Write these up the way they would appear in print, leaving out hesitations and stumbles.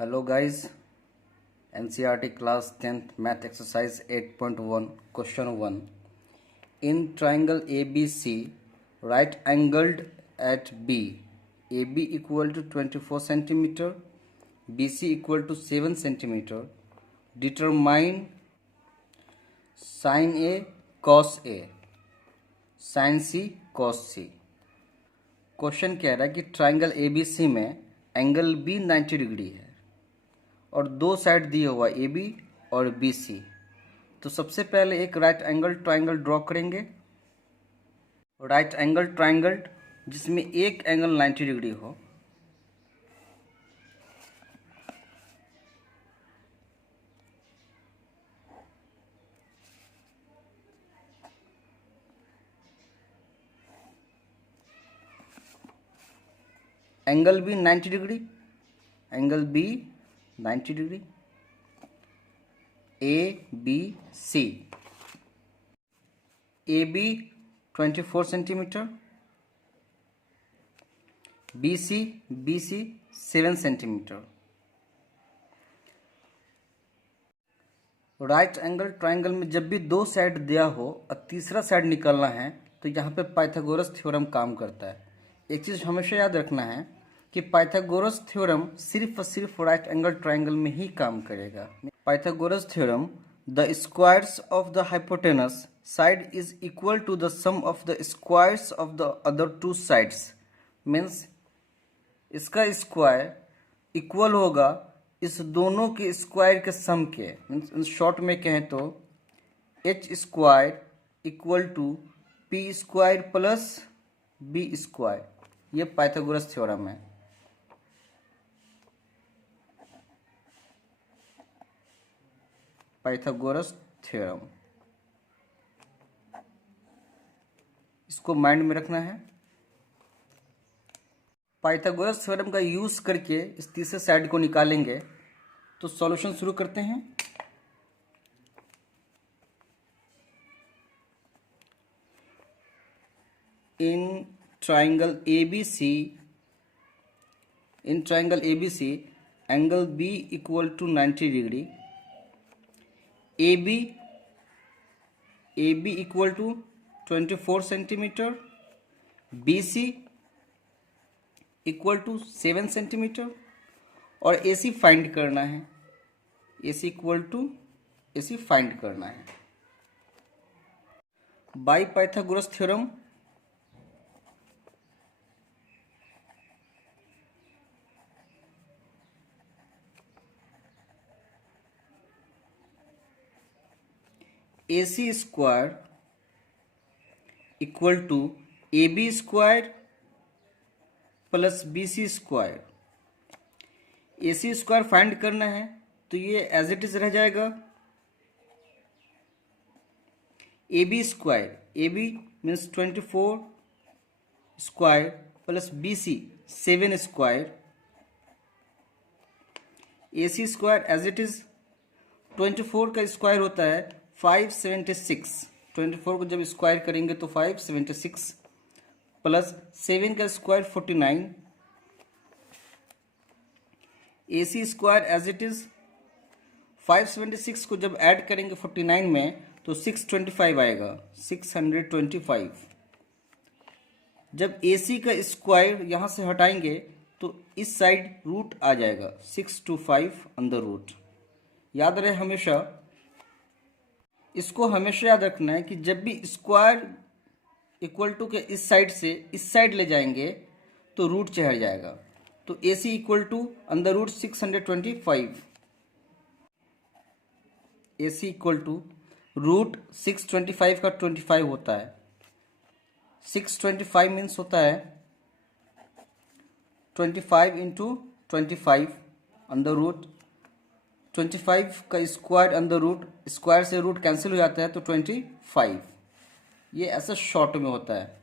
Hello guys, NCERT class 10th math exercise 8.1 question 1. In triangle ABC, right angled at B, AB equal to 24 centimeter, BC equal to 7 centimeter. Determine sin A cos A, sin C cos C. Question कह रहा है कि triangle ABC में angle B 90 degree है और दो side दिए हुआ AB और BC। तो सबसे पहले एक राइट एंगल ट्राइंगल ड्रॉ करेंगे। राइट एंगल ट्राइंगल जिसमें एक एंगल 90 डिग्री हो। Angle B 90 degree, angle B 90 degree, ABC, AB 24 centimetre, BC 7 centimetre. Right angle triangle में जब भी दो साइड दिया हो और तीसरा साइड निकलना है तो यहाँ पे पाइथागोरस थ्योरम काम करता है। एक चीज़ हमेशा याद रखना है कि पाइथागोरस थ्योरम सिर्फ और सिर्फ राइट एंगल ट्राइंगल में ही काम करेगा। Pythagoras theorem, the squares of the hypotenuse side is equal to the sum of the squares of the other two sides. Means इसका स्क्वायर इक्वल होगा इस दोनों के स्क्वायर के सम के। मीन्स शॉर्ट में कहें तो H square equal to P square plus B square. ये पाइथागोरस थ्योरम है। पाइथागोरस थ्योरम, इसको माइंड में रखना है। पाइथागोरस थ्योरम का यूज करके इस तीसरे साइड को निकालेंगे। तो सॉल्यूशन शुरू करते हैं। In triangle ABC angle B equal to 90 degree, AB equal to 24 centimetre, BC equal to 7 centimetre और AC फाइंड करना है। AC फाइंड करना है by Pythagoras theorem. AC square equal to AB square plus BC square. AC square find करना है तो ये as it is रह जाएगा। AB square, AB means 24 square plus BC 7 square. AC square as it is 24 का square होता है 576। 24 को जब स्क्वायर करेंगे तो 576 प्लस 7 का square 49। AC square as it is 576 को जब ऐड करेंगे 49 में तो 625 आएगा, 625। जब AC का स्क्वायर यहाँ से हटाएंगे तो इस साइड रूट आ जाएगा, 625 अंदर रूट। याद रहे हमेशा, इसको हमेशा याद रखना है कि जब भी स्क्वायर इक्वल टू के इस साइड से इस साइड ले जाएंगे तो रूट चढ़ जाएगा। तो AC इक्वल टू अंदर root 625, AC equal to root 625 का 25 होता है। 625 मीन्स होता है 25 इंटू 25 अंदर रूट 25 का स्क्वायर अंदर रूट, स्क्वायर से रूट कैंसिल हो जाता है तो 25। ये ऐसा शॉर्ट में होता है।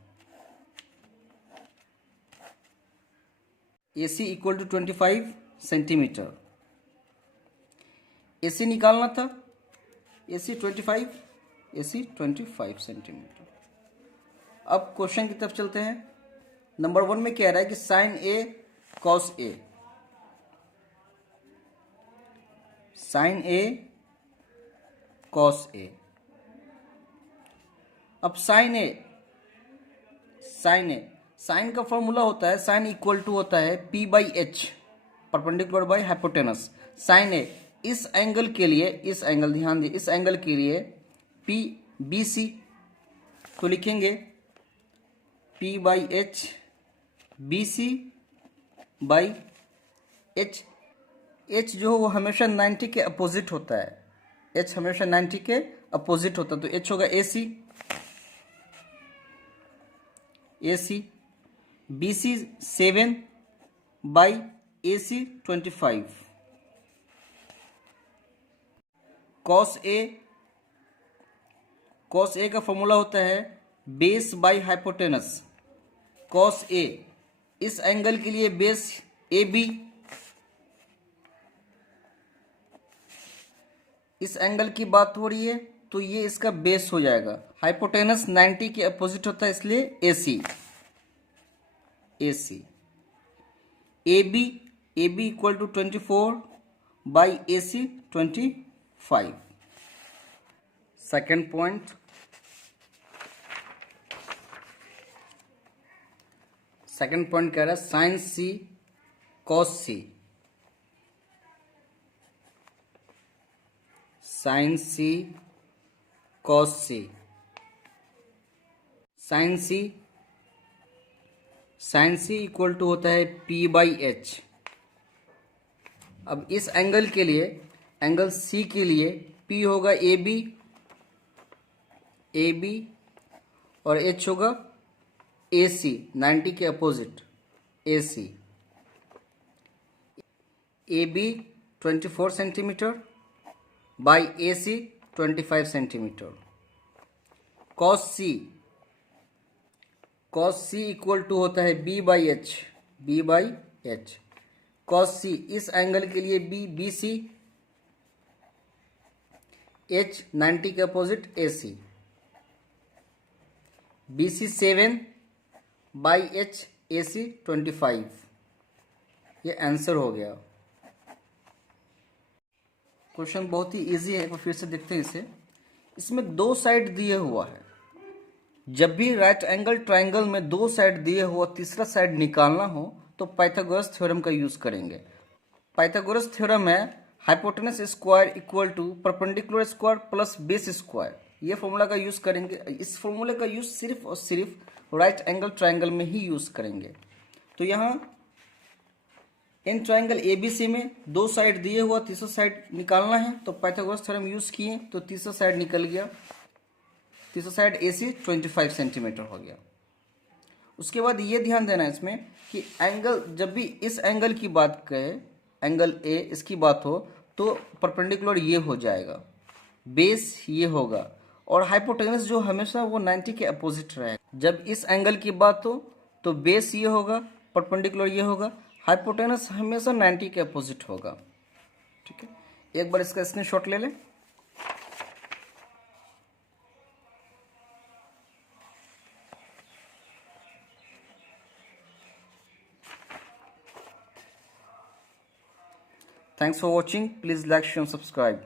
AC equal to 25 centimetre. AC निकालना था, AC 25 सेंटीमीटर। अब क्वेश्चन की तरफ चलते हैं। नंबर 1 में कह रहा है कि sine A cos A। Sine A cos A. अब साइन का फॉर्मूला होता है, साइन इक्वल टू होता है P by H, perpendicular by hypotenuse. Sine A इस एंगल के लिए, इस एंगल ध्यान दिए, इस एंगल के लिए P BC, तो लिखेंगे P by H BC by H. H जो वो हमेशा 90 के अपोजिट होता है, एच हमेशा 90 के अपोजिट होता है, तो एच होगा AC BC 7 by AC 25। Cos A का फॉर्मूला होता है base by hypotenuse. Cos A इस एंगल के लिए बेस AB, इस एंगल की बात हो रही है तो ये इसका बेस हो जाएगा। हाइपोटेनस 90 के अपोजिट होता है इसलिए AC AB equal to 24 by AC 25। Second point, कह रहा है sine C cos C। Sine C cos C। Sine C equal to होता है P बाई एच। अब इस एंगल के लिए, एंगल C के लिए P होगा AB और H होगा AC, 90 के opposite AC। AB 24 centimetre by AC 25 centimetre. Cos C equal to होता है B बाई एच। कॉस C इस एंगल के लिए BC, H 90 के opposite AC। BC 7 by H AC 25। ये आंसर हो गया। क्वेश्चन बहुत ही इजी है, फिर से देखते हैं इसे। इसमें दो साइड दिए हुआ है, जब भी राइट एंगल ट्राइंगल में दो साइड दिए हुआ तीसरा साइड निकालना हो तो पाइथागोरस थ्योरम का यूज करेंगे। पाइथागोरस थ्योरम है hypotenuse square equal to perpendicular square plus base square. ये फॉर्मूला का यूज करेंगे। इस फॉर्मूले का यूज सिर्फ और सिर्फ राइट एंगल ट्राइंगल में ही यूज करेंगे। तो यहाँ इन ट्राइंगल ABC में दो साइड दिए हुआ तीसरा साइड निकालना है, तो पाइथागोरस थ्योरम यूज किए तो तीसरा साइड निकल गया। तीसरा साइड AC 25 सेंटीमीटर हो गया। उसके बाद ये ध्यान देना है इसमें कि एंगल, जब भी इस एंगल की बात करें, एंगल A इसकी बात हो तो परपेंडिकुलर ये हो जाएगा, बेस ये होगा, और हाइपोटेनस जो हमेशा वो 90 के अपोजिट रहेगा। जब इस एंगल की बात हो तो बेस ये होगा, परपेंडिकुलर ये होगा, हाइपोटेनस हमेशा 90 के अपोजिट होगा। ठीक है, एक बार इसका स्क्रीनशॉट ले लें। Thanks for watching. Please like, share and subscribe.